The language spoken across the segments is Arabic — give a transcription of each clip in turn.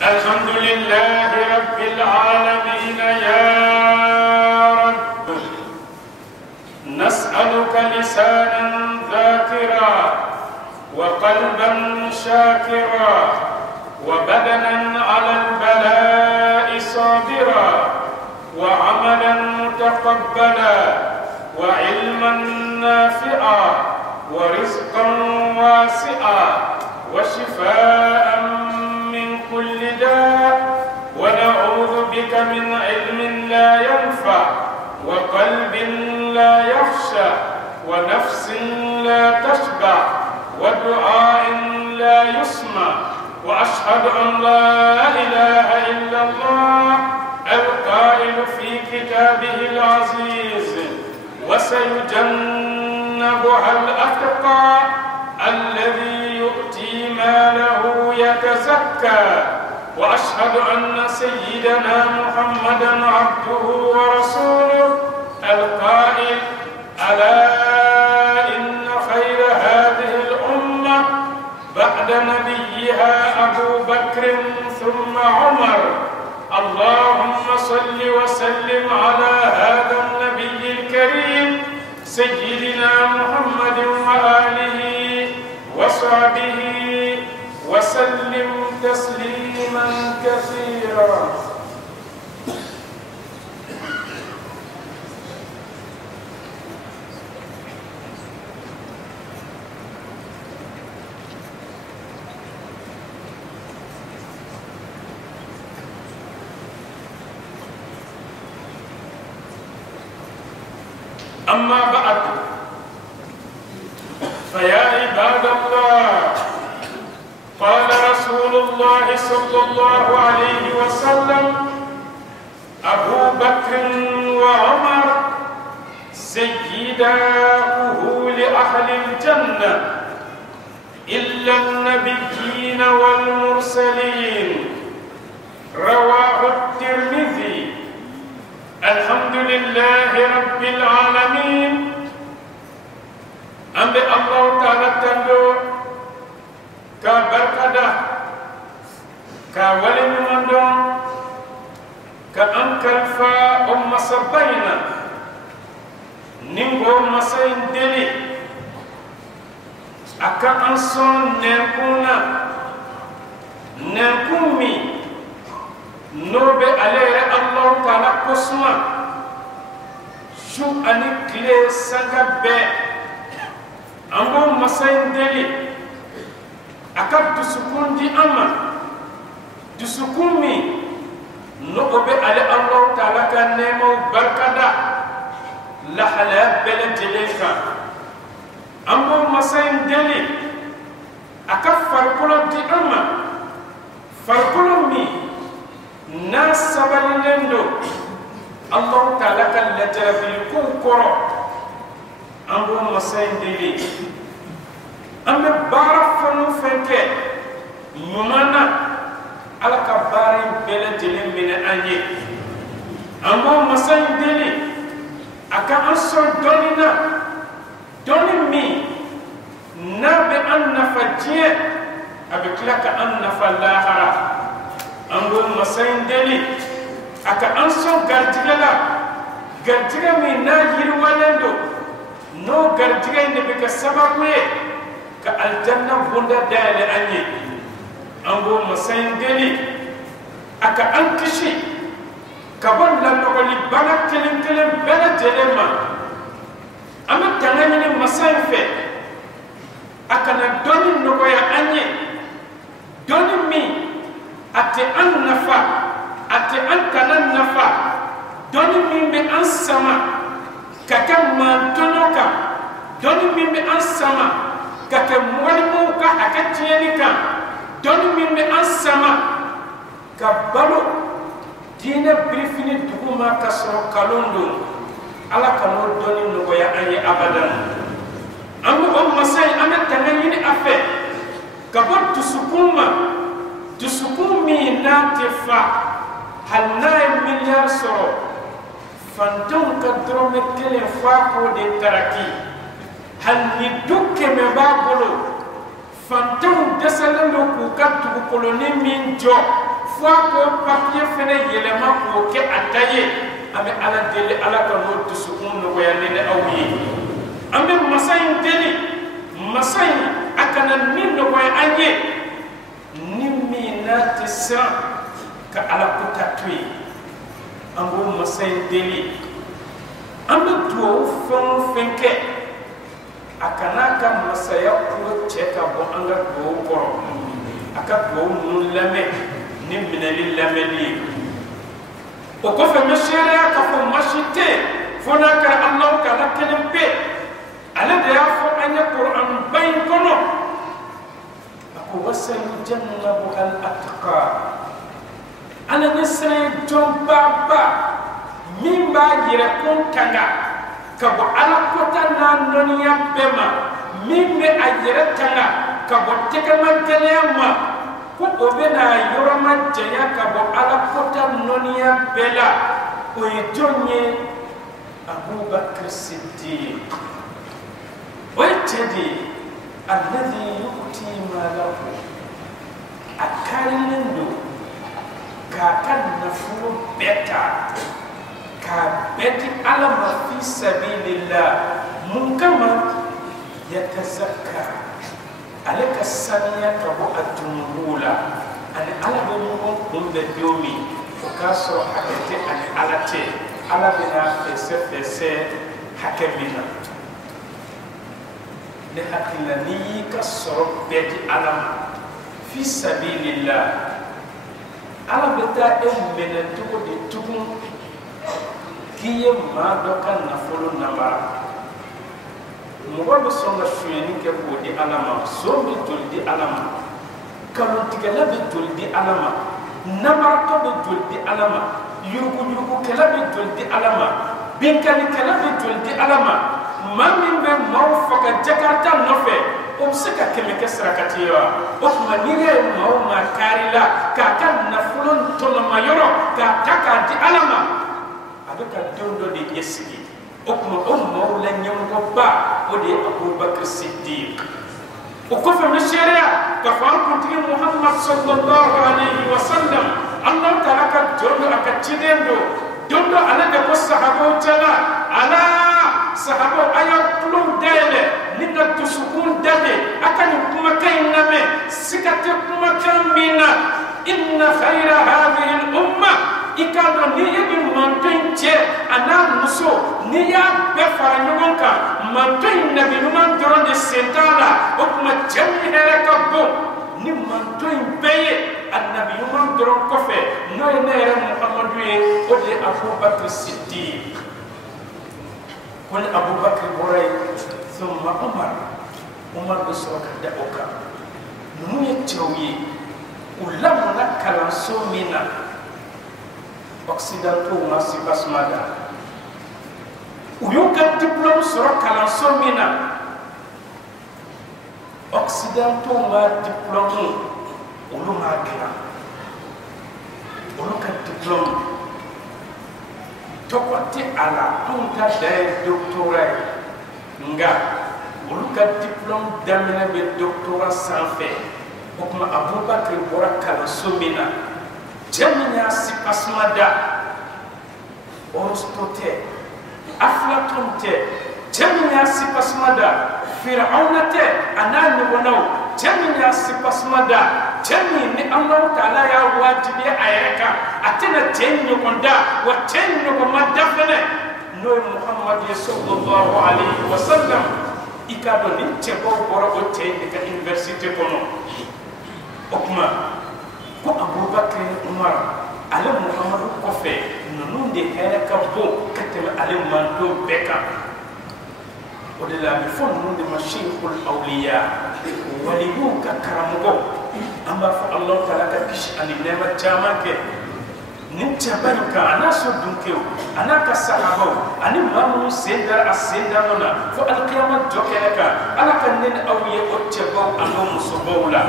الحمد لله رب العالمين يا رب، نسألك لسانا ذاكرا وقلبا شاكرا وبدنا على البلاء صابرا وعملا متقبلا وعلما نافعا ورزقا واسعا وشفاء من كل داء، ونعوذ بك من علم لا ينفع وقلب لا يخشى ونفس لا تشبع ودعاء لا يسمع. وأشهد أن لا إله إلا الله القائل في كتابه العزيز: وسيجنبها الأتقى الذي يؤتي ماله يتزكى. وأشهد أن سيدنا محمدا عبده ورسوله القائل: ألا إن خير هذه الأمة بعد نبيها أبو بكر ثم عمر. اللهم صل وسلم على هذا النبي الكريم سيدنا محمد وآله وصحبه وسلم تسليما كثيرا. أما بعد، فيا عباد الله، قال رسول الله صلى الله عليه وسلم: أبو بكر وعمر سيداه لأهل الجنة إلا النبيين والمرسلين. رواه الترمذي. الحمد لله رب العالمين. أمد الله تعالى تندو كبركة كولي مندون كأنكر فا سبينا نينغو مسين دلي أكا أنصون نكونا نكومي نوبي عليه الله تعالى كسما شو أني كلي سنغبي أمو مسين دلي أكاد تسكون دي أما تسكوني نوبي عليه الله تعالى كان نمو بركة لحلا بلدلك أمو مسين دلي أكاد فرقلو دي أما فرقلو مي ناس سبلندو الله تعالى كان لجربي كوكورو أمو مسين دلي أما بارا فنو فنكي يمانا على كباري بلدلين من أني أمو مسين دلي أكا أنصر دونينا دوني مي نابي أن نفجيه أبك لك أن نفلاهرا أمو مسين دلي أكا أنصر غرجلا غرجلا مي ناجر ولندو نو غرجلا نبك سببه كالجنة بندا دال أني أمو مسين دلي أكا أنكشي كبون لنقولي بنا كلم بنا جلما أما تنامي مسين في أكا ندوني نقويا أني دوني مي أتي أن نفا أتي أن كنن نفا دوني مي بأنسما ككم ما تنوكا دوني مي بأنسما ككم ولموكا أكتينيكا دوني مي بأنسما كبالو دينا بريفيني دوما كسر كالوندو على كنور دوني نقويا أني أبدا أما مساي أما تنيني أفه كبر تسكومي ناتفا هل 9 مليار سرو فانتم كدروم كلين فاقو دي تركي هل ندوك مبابلو فانتم دسلنو كوكاتو كولوني من جو fois ko papier fene yelema ko ke ataye ame ala deli ala ka no dusukun no ya ne awi ame masayin deli masayin akana min no ya anye nimina tisa ka ala kutatui ambo masayin deli ame tuo fon fenke akana ka masaya ko cheka bo anga do boro aka do nun lame ni minali lameli o ko fe meshere ka fo mashite fona ka allah ka lakene pe ala de ya fo anya qur'an bayin kono ako wasal jannabu al atqa ala nesre jom baba mimba yire kon kanga kabo ala kota na noniya bema mimbe ajere tanga kabo tekama kelema ko obena yorama jenya kabo ala kota noniya bela o yetonye Abu Bakr Siddiq o yetedi alladhi yu'ti malahu akarinendo kakan nafuru beta ka beti alama fi sabilillah munkama yatazakka alaka saniya kabo atumula ani ala be mo kumbe diomi o kaso hakete ani alate ala bina fese hakemina ne hakila ni ka soro beti alama fi sabilillah ala beta emmena tuko di tukun kiye ma do kan nafolo namba mo be songa suyeni ke ko di alama so be tol di alama kalon tigala be tol di alama namara to be tol di alama yurugu kala be tol di alama binkani kala be tol di alama mamin be maw faka jakarta nofe o seka keme ke srakatiwa o kuma nige maw ma karila ka kan nafolo to mayoro ka taka di alama ka dondo de yesigi okuma umma la nyamgo ba o de Abu Bakr Siddiq o ko fa mesheria ka fa ko tigi Muhammad sallallahu alaihi wasallam Allah ta'ala ka dondo aka tidendo dondo ala de ko sahabo tala ala sahabo aya kulum dele ninga tusukun dade akani kuma kay name sikate kuma kamina inna khayra hadhihi al umma ikando ni yebi mantoin che ana muso ni ya be fara nyogon ka mantoin nabi numan doron de sentala o kuma jami here ka bo ni mantoin beye annabi numan doron kofe no ne Muhammadu e o de Abu Bakr Siddiq kon Abu Bakr boray thumma Umar be soka da oka nu ye tawyi ulamna kalan so mina occidentaux massi basmada uyo ka diplôme soro kalan so mina occidentaux ma diplôme ulu ma gina ulu ka diplôme tokote ala tunta day doctorat nga ulu ka diplôme damina be doctorat sans fait okuma Abu Bakr bora kalan so mina jaminya si pasmada Aristote Aflatun te jaminya si pasmada Fir'auna te anani wonaw jaminya si pasmada jami ni Allah Ta'ala ya wajibi ayaka atena tenyo konda wa tenyo ko madafene no Muhammad sallallahu alaihi wasallam ikado ni chebo boro o tenyo ka university kono okuma ko Abu Bakr Umar ala Muhammadu kofe nunu de kaya ka bo katema ala manto beka o de la fon nunu de mashaykhul awliya waliyu ka karamugo amba fa Allah Ta'ala ka kish ani nema chama ke nin chabanka ana so dunkew ana ka sahaba ani mamu sendar asenda nona fo al qiyamah jokeleka ala kan nin awliya o chebo ando musobawla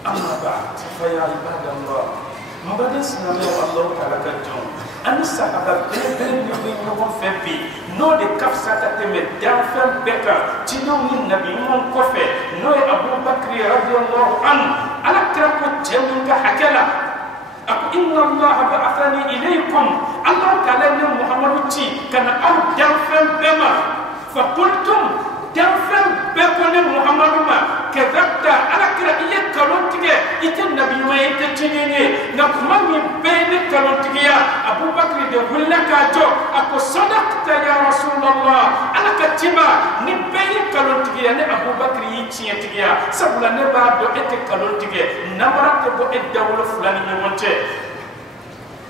أما بعد فيا عباد الله مبادئ سنة الله تعالى كجون أنا سأبى بين يوم فبي نو de kafsa ta teme dan fam beka tino min nabi mon kofe no Abu Bakr radiyallahu an ala kra ko jemin حكلا إن الله بعثني إليكم الله قال لنا محمد تي كان أو دفن بما فقلتم دفن بكون محمد ما كذبت على كرائية كالونتيجي إتى النبي ما يتجيني نكما من بين كالونتيجي أبو بكر de ولا كاجو أكو صدقت يا رسول الله أنا كتما نبين كالونتيجي أنا أبو بكر يتيجي سبلا نبى دو إت كالونتيجي نمرة دو الدولة فلان يمونتي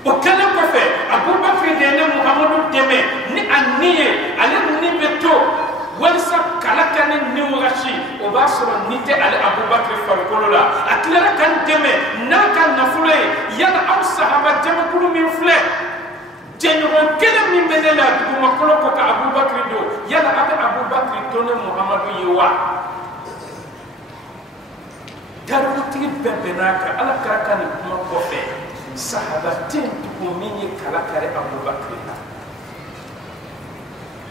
وكلا كفى أبو بكر دينا محمد دمي ني أنيه على نبتو ولسا كلاكن نيوغاشي وباسر نيتي على أبو بكر فرقولا أكلا كان دمي ناكا نفلي يلا أو صحابة جمع كل من فلي جنرون كلا من بنلا تقوم كلوكا أبو بكر دو يلا أبو بكر دون محمد يوا دارو تيجي ببناكا على كلاكن ما كفى صحابة تقوم مني كلاكاري أبو بكر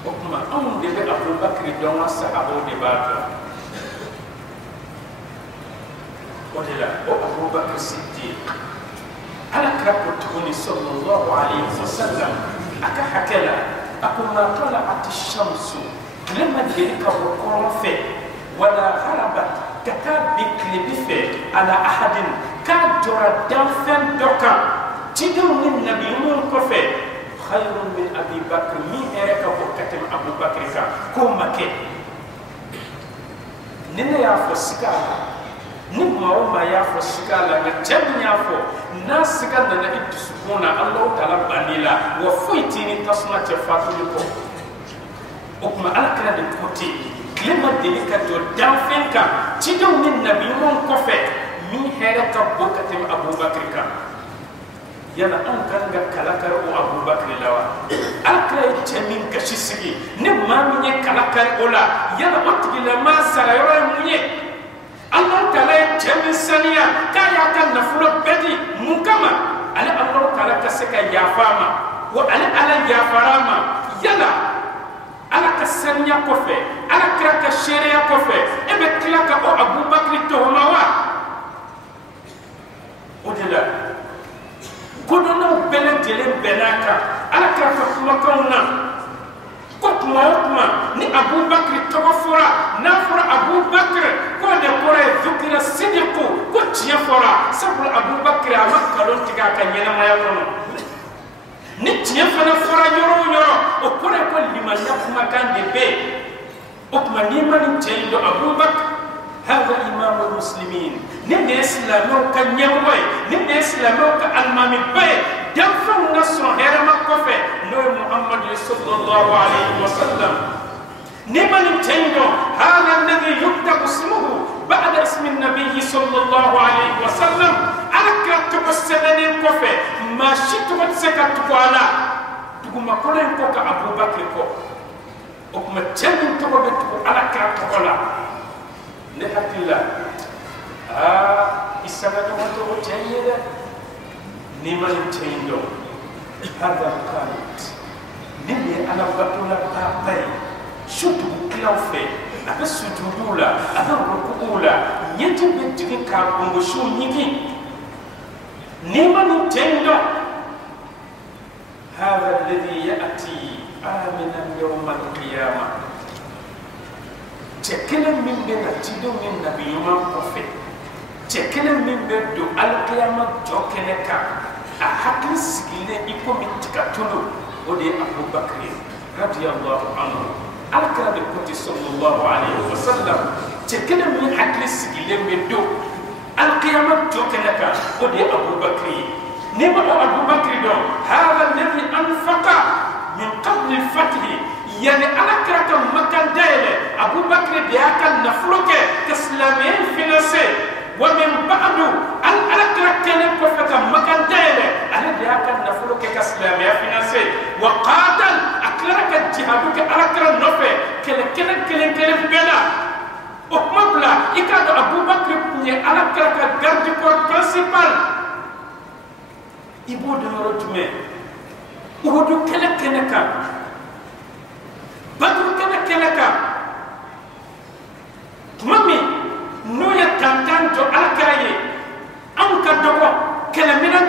وكما أم دبي أبو بكر دوما صحابة دبادو ودلا أبو بكر الصديق على كربتوني صلى الله عليه وسلم أكا حكلا أكو ما طلعت الشمس لما ذلك وقرن في ولا غربت كتاب بكلي على أحد كجرى دفن دكا تدون النبي من كفي خير من أبي بكر مين هيك وكتم أبو بكر كوم مكين نين يافو سكالا نين ما يافو سكالا نجم يافو ناس سكالا نجد سكونا الله تعالى بانيلا وفويتيني تصنع تفاتو لكو وكما على كلا دكوتي لما دلك جو دافنك تدون النبي من كفي مين هيك وكتم أبو بكر yana an kan ga kalakar o Abu Bakr lawa akray jamin kashisigi ne maminye kalakar ola yana otgila ma sarayora munye Allah taala jamin saniya kaya kan nafulo bedi mukama ala Allah taala kaseka yafama wa ala yafarama yana ala kasaniya kofe ala kraka sheria kofe ebe klaka o Abu Bakr tohmawa odela kodono bele jele benaka ala krafa kuma kauna ko kuma ni Abu Bakr tawafura na fura Abu Bakr ko de kore zukira sidiqu ko tiya fura sabul Abu Bakr amakkalon tiga kan yana maya kono ni tiya fana fura yoro o kore ko limanya kuma kan de be o kuma ni man tiya Abu Bakr هذا إمام المسلمين نبدأ إسلامه كنيموي نبدأ إسلامه كالمامي بي دفع النصر غير مكفى نور محمد صلى الله عليه وسلم نمن تنجو هذا الذي يكتب اسمه بعد اسم النبي صلى الله عليه وسلم على كتب السنين كفى ما شئتم تسكتوا على تقوم كلهم كوك أبو بكر كوك وكما تنجو تقوم على كتب على نحكيلا إسمعنا وانتو جيدا نمن تيندو هذا القائد نمي أنا بطولة بابي شدو كلاوفي أبا سجودولا أبا ركوولا يجب تجي كابونغ شو نيكي نمن تيندو هذا الذي يأتي آمنا يوم القيامة تكلم من بين تدو من نبي يوم كفي تكلم من بين دو القيامة جوكنك أحكي سجلة يكون متكتلو ودي أبو بكر رضي الله عنه الكلام الكتي صلى الله عليه وسلم تكلم من حكي سجلة من دو القيامة جوكنك ودي أبو بكر نما أبو بكر دو هذا الذي أنفق من قبل الفتح يعني أنا كرت مكان دايلة أبو بكر بياك نفلك كسلامين فينسي ومن بعد أنا كرت كلام كفك مكان دايلة أنا بياك نفلك كسلامين فينسي وقاتل أكلك الجهادك أنا كرت نفى كل بلا أكمل إكاد أبو بكر بني أنا كرت جاردي كور برينسيبال إبو دمرتمي وهدو كلك بدر كلك مامي نويا تانتان جو الكاي أم كدوكو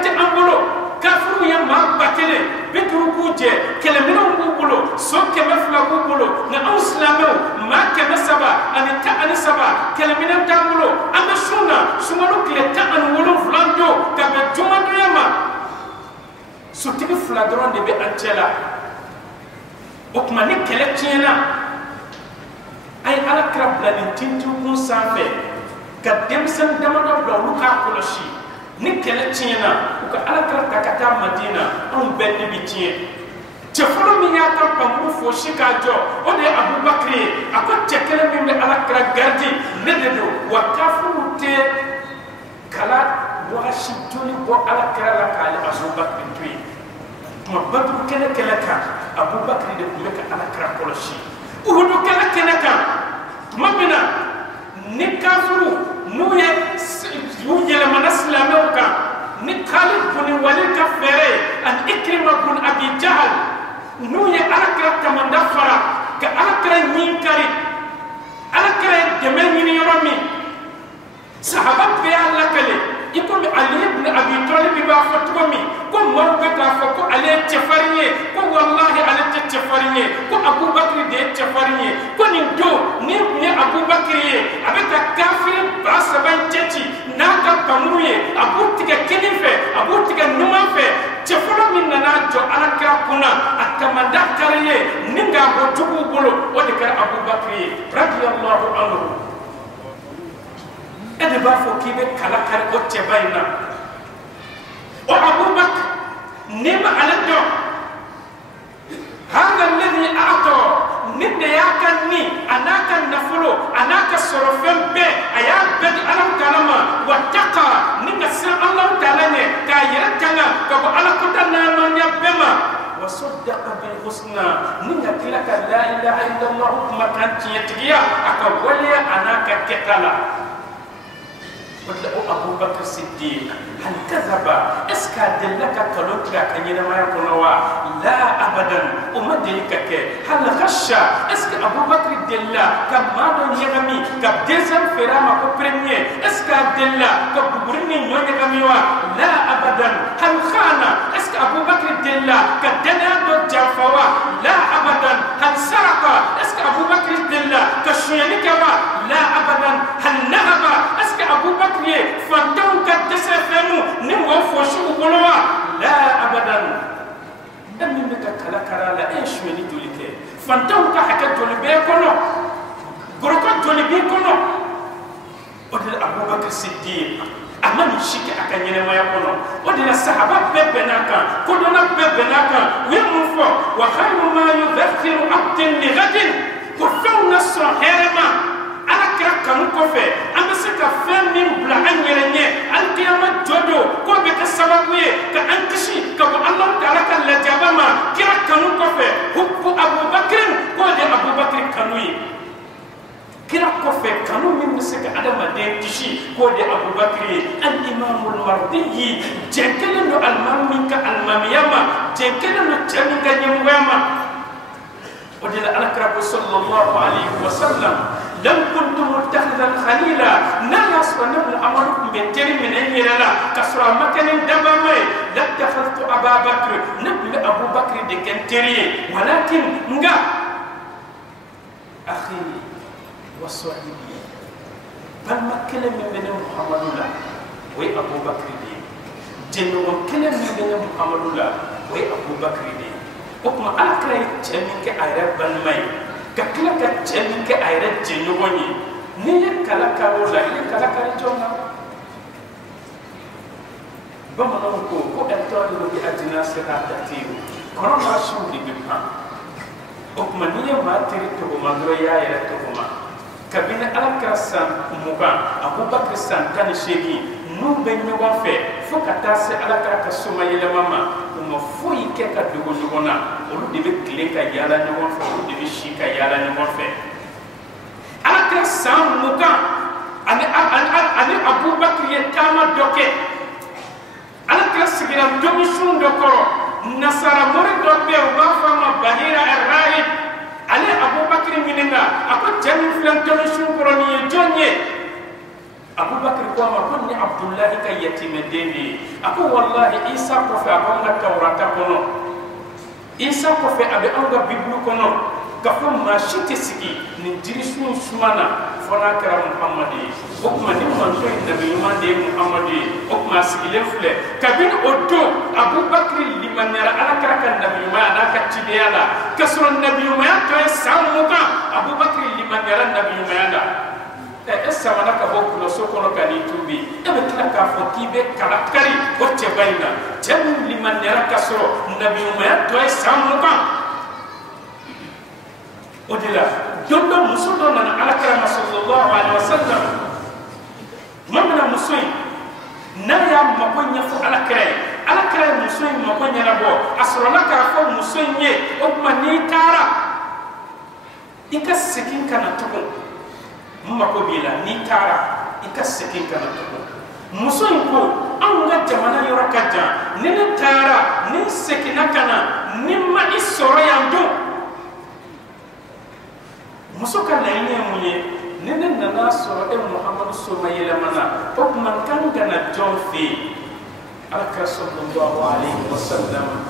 te ambolo kafuru ya ma batele bituru kuje kele mino ngubulo so ke mafla ngubulo na auslamo ma ke masaba ani ta ani saba kele mino tambulo amba suna no kile ta an wolo flando ka be juma do yama so tigi fladron de be antela o kuma ni kele tiena ay ala krab la din tintu kun safe ka demsen damado do luka koloshi ni kele tiena ka ala kra takata madina on benni bi tie te folo mi ya ka pamu fo shika jo o de abubakri ako tekele mi be ala kra gardi ne de do wa kafu te kala wa shituli bo ala kra la kala abubakri tui ma badu kele kele ka abubakri de ko ka ala kra koloshi uhudu kele kele ka mabina ni kafuru nuye yele manaslamau ka ni Khalid bin Walid ka fere an Ikrima bin Abi Jahl nuye alakra kamanda fara ka alakra nyinkari alakra deme nyini yoromi sahaba be alakale iko mi Ali ibn Abi Talib ba fatumi ko mawbe ka fa ko ale tefariye ko wallahi ale tefariye ko Abu Bakr de tefariye ko ni do ni Abu Bakr ye abeka kafir ba saban teti naka pamuye Abu tiga kenife Abu tiga numafe tefolo min nana jo alaka kuna akamanda kariye ninga go tubu bolo o de kar Abu Bakr radiyallahu anhu ede ba fo kibe kala kar o tebayna o Abu Bakr nima alado hada alladhi a'ta ninde yakanni anaka nafulu anaka sorofem be aya bed alam kalama wattaqa ninga sa Allah ta'ala ne ka yaratanga ka bo ala kutana no nya bema wa saddaqa bil husna ninga kilaka la ilaha illallah makan tiyatiya aka waliya anaka ketala Abu Bakr Siddiq hal kadhaba iska dallaka kalonka kanyina ma yakunawa la abadan umadilika ke hal khasha iska Abu Bakr dalla kama don yagami ka deuxième ferama ko premier iska dalla ka bugurini nyonya kamiwa la abadan hal khana iska Abu Bakr dalla ka dana do jafawa la abadan hal sarqa iska Abu Bakr dalla ka shuyani kawa la abadan hal nahaba iska Abu Bakr fantaw ka desefemu ni mo fo shu bolowa la abadan dami me ka kala kala la e shweni dolike fantaw ka haka dolibe kono goroko dolibe kono odel Abu Bakr Siddiq amani shiki akanyene maya kono odel sahaba bebenaka kodona bebenaka we mufo wa khayru ma yudhakhiru abdin li ghadin ko fawna saherema ala kira kanu kofe ambe se ka fem min bla anyere alqiyama jodo ko be ka sababu ye ka ankishi ka bo Allah taala ka la jabama kira kanu kofe hubbu Abu Bakr ko de Abu Bakr kanu ye kira kofe kanu min se ka adama de kishi ko de Abu Bakr al imam al mardi jenkele no al mammin ka al mamiyama jenkele no jaminga nyamwama ودل الأكرم صلى الله عليه وسلم لم كنت متخذا خليلا ناس ونبل أمركم بنتري من أين لا كسر مكان دبامي لاتخذت أبا بكر نبل أبو بكر دكنتري ولكن نجا أخي وصحبي بل ما كلم من محمد الله وي أبو بكر دي جنو كلم من محمد الله وي أبو بكر دي okuma alakra jemi ke ayra banmay kakla ka jemi ke ayra jenyogoni ni kala karo la ni kala kala joma bamana ko entore do bi adina sera tatiru kono ma shudi bi pa okuma ni ma tiri to mandro ya ayra to kuma kabina alakra san umuka Abu Bakr san tan shegi nu ben nyoba fe fo kata se alakra ka suma yele mama ma foyi ke ka dogo dogona olu de be kile ka yala ɲɔgɔn fɛ olu de be si ka yala ɲɔgɔn fɛ ala kira san mugan ani Abu Bakr ye taama dɔ kɛ ala kira sigira domisun dɔ kɔrɔ nasara mori dɔ bɛ yen u b'a fɔ a ma Bahira Ar-Rahib ale Abu Bakr ɲininka a ko cɛ min filɛ domisun kɔrɔ nin ye jɔn ye Abu Bakr ko ma ko ni Abdullah ka yatime deni ako wallahi Isa ko fa gonga Tawrata kono Isa ko fa abe anga Biblu kono ka fo ma shite sigi ni dirisu sumana fona kara Muhammadi o kuma ni man so nabi mande Muhammadi o kuma sigile fle kabin odo Abu Bakr liman yara ala kara kan nabi ma na ka tidiyala kasron nabi ma to samuka Abu Bakr liman yara nabi ma da samana ka bokku no sokono kani tubi ebe kila ka fo kibe kala kari o te bayna tan liman yara kasro nabi ma to samuka odila dondo musudo na ala kara sallallahu alaihi wasallam mamna musui na ya makonya fo ala kara musui makonya rabo asrona ka fo musui nye o mani tara ika sekin kana tuko mako bila ni tara ika sekin kana tuko musui ko an ga jamana yora kaja ni tara ni sekina kana ni ma isoro yando musoka laine munye nene nana soro Muhammad soma yelamana ok man kan gana jonfi alaka sallallahu alaihi wasallam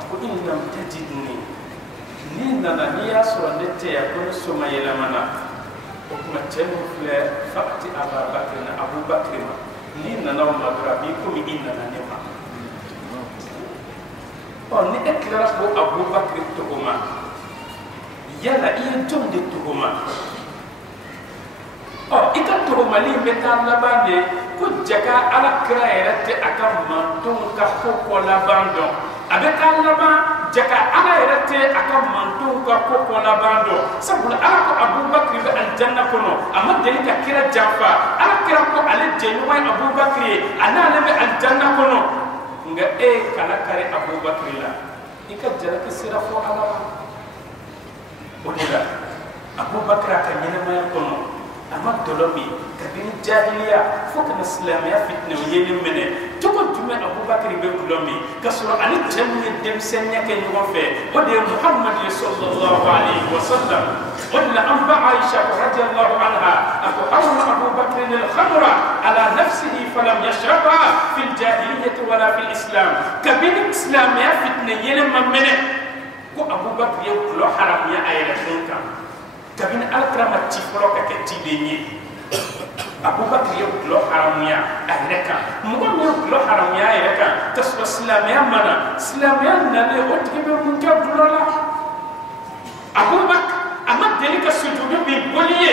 aku innam tajidni ni nana ni ya soro nete ya ko soma yelamana ok ma tenu fle fakti Abu Bakr ni nana ma grabi ko mi inna nema on ni eklara ko Abu Bakr to kuma yala iya jom de tuhuma ika tuhuma li beta labande ko jaga ala kraerate aka manton ka ko labando abeta laba jaga ala erate aka manton ka ko labando sabula ala ko Abu Bakr be aljanna kono amma delika kira jafa ala kira ko ale jeni way Abu Bakr ana le be aljanna kono nga kala kare Abu Bakr la ika jara kisira fo ala odila Abu Bakr ka nyama kono ama dolomi kabini jahiliya fo kana islamia fitna yeli mene to ko jume Abu Bakr be dolomi kasoro ani jamme dem senya ke nyugo fe ode Muhammad sallallahu alaihi wasallam odila amba Aisha radhiyallahu anha ako awla Abu Bakr al-khamra ala nafsihi falam yashrabha fil jahiliyyah wala fil islam kabini islamia fitna yeli mene ko Abu Bakr yow lo haram ya ayela funka kabin alkrama tifro ka ketideni Abu Bakr yow lo haram ya ayeka mo mo lo haram ya ayeka tasba islam ya mana islam ya na le otkibe mun ka dulola Abu Bakr ama delika sujudu bi boliye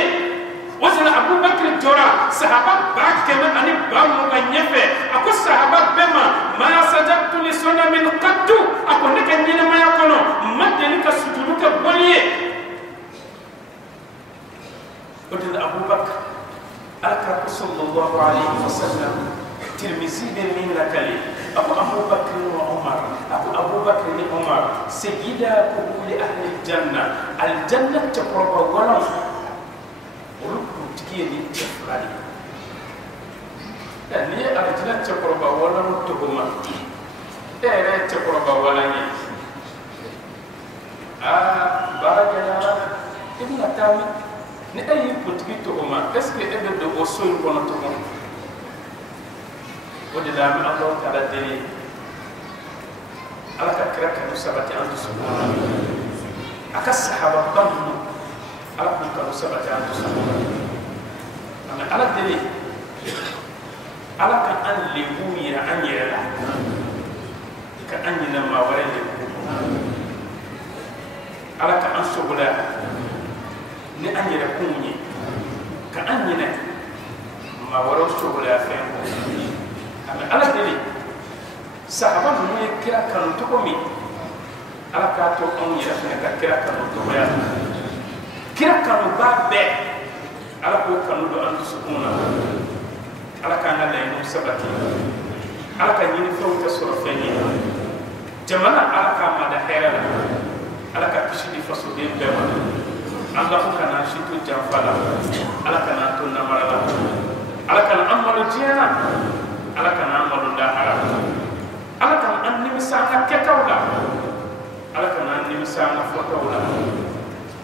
wasala Abu Bakr jora sahaba bakema ani bamu kanyefe ako sahaba bema ma sajadtu li sunna min qattu ako ne kanyina ma yakono madelika sujudu ka boliye odin Abu Bakr alka sallallahu alaihi wasallam Tirmizi bin min lakali ako Abu Bakr wa Umar ako Abu Bakr ni Umar sayyida qubuli ahli janna al jannah taqrabu wala uluku tikiyeni teflali ni arjina taqrabu wala mutuma taqrabu wala ni barajana ibn Tami ni ay putki to ma est ce que ebe de osul kono to mo wodi da mi Allah taala deli ala ka kira ka sabati antu subhanahu aka sahaba bamu ala ka sabati antu subhanahu ana ala deli ala ka an lebu ya anyela ka anyina ma wala lebu ala ka an sobula ni anyira kunyi ka anyina ma waro sobula fe ama ala deli sahaba mu ne kira kan to ko mi ala ka to on yira fe ka kira kan to ya kira kan ba be ala ko kan do an sukuna ala ka na le no sabati ala ka ni fe ta so fe ni jamana ala ka ma da hera ala ka kishi di faso de be ma Allah kana shitu jamfala ala kana to namara ala kana amalu jiana ala kana amalu dahara ala kana anni misana ketawla ala kana anni misana fotawla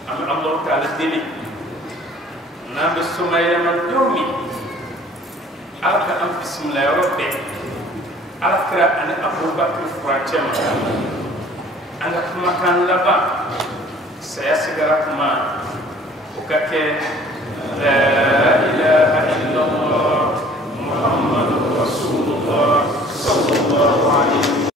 am Allah ta'ala dini nabi sumayya man domi la yɔrɔ bɛɛ alakira ani abubakar furancɛ ma an ka kumakan laban saya sigara kuma